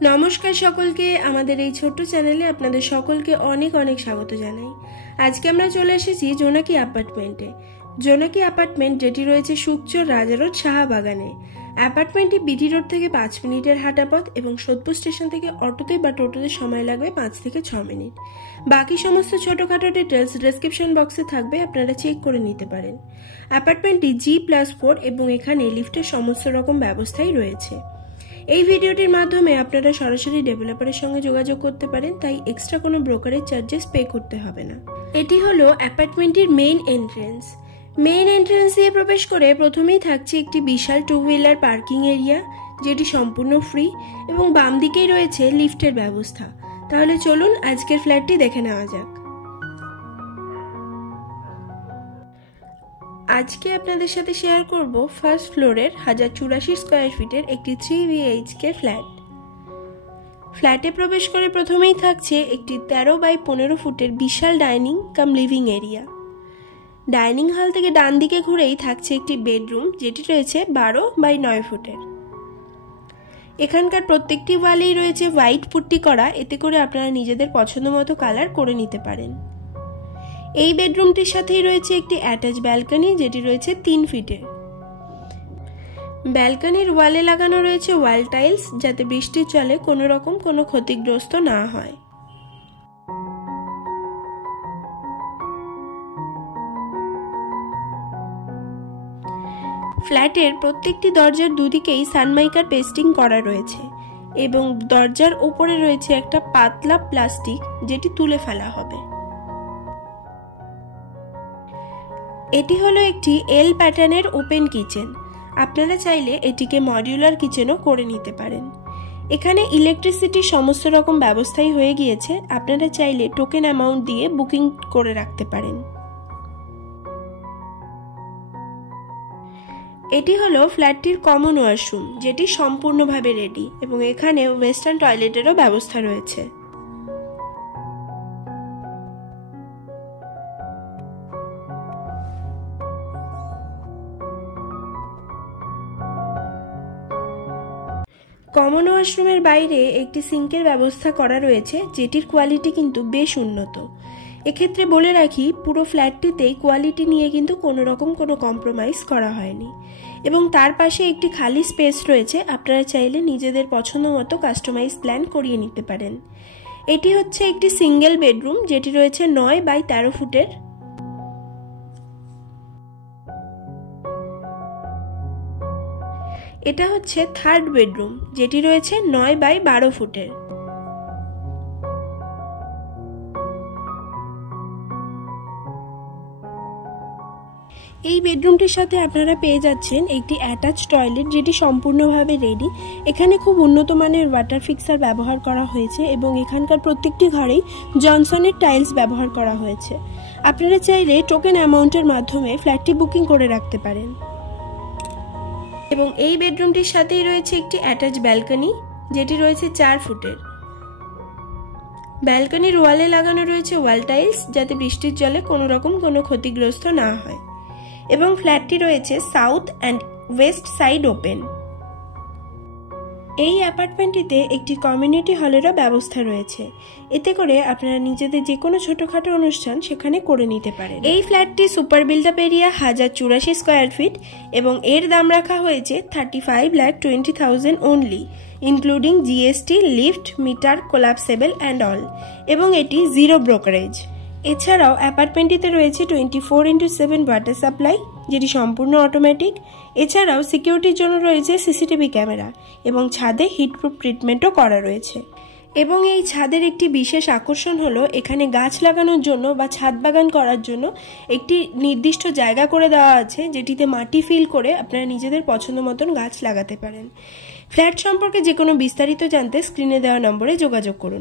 নমস্কার সকলকে, আমাদের এই ছোট্ট চ্যানেলে আপনাদের সকলকে অনেক অনেক স্বাগত জানাই। আজকে আমরা চলে এসেছি জোনাকি অ্যাপার্টমেন্টে। জোনাকি অ্যাপার্টমেন্ট যেটি রয়েছে সুকচর রাজা রোড শাহবাগানে। অ্যাপার্টমেন্টটি বিটি রোড থেকে 5 মিনিটের হাঁটা পথ এবং সোদপুর স্টেশন থেকে অটোতে বা টোটোতে সময় লাগবে 5 থেকে 6 মিনিট। বাকি সমস্ত ছোটোখাটো ডিটেলস ডেসক্রিপশন বক্সে থাকবে, আপনারা চেক করে নিতে পারেন। অ্যাপার্টমেন্টটি G+4 এবং এখানে লিফটের সমস্ত রকম ব্যবস্থাই রয়েছে। এই ভিডিওটির মাধ্যমে আপনারা সরাসরি ডেভেলপারের সঙ্গে যোগাযোগ করতে পারেন, তাই এক্সট্রা কোনো ব্রোকারেজ চার্জেস পে করতে হবে না। এটি হলো অ্যাপার্টমেন্টটির মেইন এন্ট্রেন্স। মেইন এন্ট্রেন্স দিয়ে প্রবেশ করে প্রথমেই থাকছে একটি বিশাল 2 হুইলার পার্কিং এরিয়া, যেটি সম্পূর্ণ ফ্রি, এবং বাম দিকেই রয়েছে লিফটের ব্যবস্থা। তাহলে চলুন আজকের ফ্ল্যাটটি দেখে নেওয়া যাক। আজকে আপনাদের সাথে শেয়ার করব ফার্স্ট ফ্লোরের 1084 স্কয়ার ফিটের একটি 3 BHK ফ্ল্যাট। ফ্ল্যাটে প্রবেশ করে প্রথমেই থাকছে একটি 13x15 ফুটের বিশাল dining cum living area. Dining hall থেকে ডান দিকে ঘুরেই থাকছে একটি বেডরুম, যেটি রয়েছে 12x9 ফুটের। এখানকার প্রত্যেকটি ওয়ালেই রয়েছে হোয়াইট পুট্টি করা, এতে করে আপনারা নিজেদের পছন্দ মতো কালার করে নিতে পারেন। এই বেডরুমটির সাথেই রয়েছে একটি অ্যাটাচ ব্যালকনি, যেটি রয়েছে 3 ফিটের। ব্যালকনির ওয়ালে লাগানো রয়েছে ওয়াল টাইলস, যাতে বৃষ্টির জলে কোনো রকম কোনো ক্ষতিগ্রস্ত না হয়। ফ্ল্যাটের প্রত্যেকটি দরজার দুদিকেই সানমাইকার পেস্টিং করা রয়েছে এবং দরজার উপরে রয়েছে একটা পাতলা প্লাস্টিক, যেটি তুলে ফেলা হবে। এটি হলো একটি এল প্যাটার্নের ওপেন কিচেন। আপনারা চাইলে এটিকে মডিউলার কিচেনও করে নিতে পারেন। এখানে ইলেকট্রিসিটির সমস্ত রকম ব্যবস্থাই হয়ে গিয়েছে, আপনারা চাইলে টোকেন অ্যামাউন্ট দিয়ে বুকিং করে রাখতে পারেন। এটি হলো ফ্ল্যাটটির কমন ওয়াশরুম, যেটি সম্পূর্ণভাবে রেডি এবং এখানে ওয়েস্টার্ন টয়লেটেরও ব্যবস্থা রয়েছে। কমন ওয়াশরুমের বাইরে একটি সিঙ্কের ব্যবস্থা করা রয়েছে, যেটির কোয়ালিটি কিন্তু বেশ উন্নত। এক্ষেত্রে বলে রাখি, পুরো ফ্ল্যাটটিতেই কোয়ালিটি নিয়ে কিন্তু কোনো রকম কোনো কম্প্রোমাইজ করা হয়নি। এবং তার পাশে একটি খালি স্পেস রয়েছে, আপনারা চাইলে নিজেদের পছন্দ মতো কাস্টমাইজ প্ল্যান করিয়ে নিতে পারেন। এটি হচ্ছে একটি সিঙ্গেল বেডরুম, যেটি রয়েছে 9x13 ফুটের। এটা হচ্ছে থার্ড বেডরুম, যেটি রয়েছে 9x12 ফুটের। এই বেডরুমটির সাথে আপনারা পেয়ে যাচ্ছেন একটি অ্যাটাচ টয়লেট, যেটি সম্পূর্ণভাবে রেডি। এখানে খুব উন্নত মানের ওয়াটার ফিক্সার ব্যবহার করা হয়েছে এবং এখানকার প্রত্যেকটি ঘরেই জনসনের টাইলস ব্যবহার করা হয়েছে। আপনারা চাইলে টোকেন অ্যামাউন্টের মাধ্যমে ফ্ল্যাটটি বুকিং করে রাখতে পারেন। এবং এই বেডরুমটির সাথেই রয়েছে একটি অ্যাটাচ ব্যালকনি, যেটি রয়েছে 4 ফুটের। ব্যালকনির ওয়ালে লাগানো রয়েছে ওয়াল টাইলস, যাতে বৃষ্টির জলে কোনো রকম কোনো ক্ষতিগ্রস্ত না হয়। এবং ফ্ল্যাটটি রয়েছে south and West side open. এই অ্যাপার্টমেন্টটিতে একটি কমিউনিটি হলেরও ব্যবস্থা রয়েছে, এতে করে আপনারা নিজেদের যে কোনো ছোটোখাটো অনুষ্ঠান সেখানে করে নিতে পারেন। এই ফ্ল্যাটটি super built up area 1084 square feet এবং এর দাম রাখা হয়েছে 35,20,000 only, including GST, lift, meter, collapsible and all, এবং এটি 0 ব্রোকারেজ। এছাড়াও অ্যাপার্টমেন্টটিতে রয়েছে 24x7 ওয়াটার সাপ্লাই, যেটি সম্পূর্ণ অটোমেটিক। এছাড়াও সিকিউরিটির জন্য রয়েছে CCTV ক্যামেরা এবং ছাদে হিটপ্রুফ ট্রিটমেন্টও করা রয়েছে। এবং এই ছাদের একটি বিশেষ আকর্ষণ হলো, এখানে গাছ লাগানোর জন্য বা ছাদ বাগান করার জন্য একটি নির্দিষ্ট জায়গা করে দেওয়া আছে, যেটিতে মাটি ফিল করে আপনারা নিজেদের পছন্দ মতন গাছ লাগাতে পারেন। ফ্ল্যাট সম্পর্কে যে কোনো বিস্তারিত জানতে স্ক্রিনে দেওয়া নম্বরে যোগাযোগ করুন।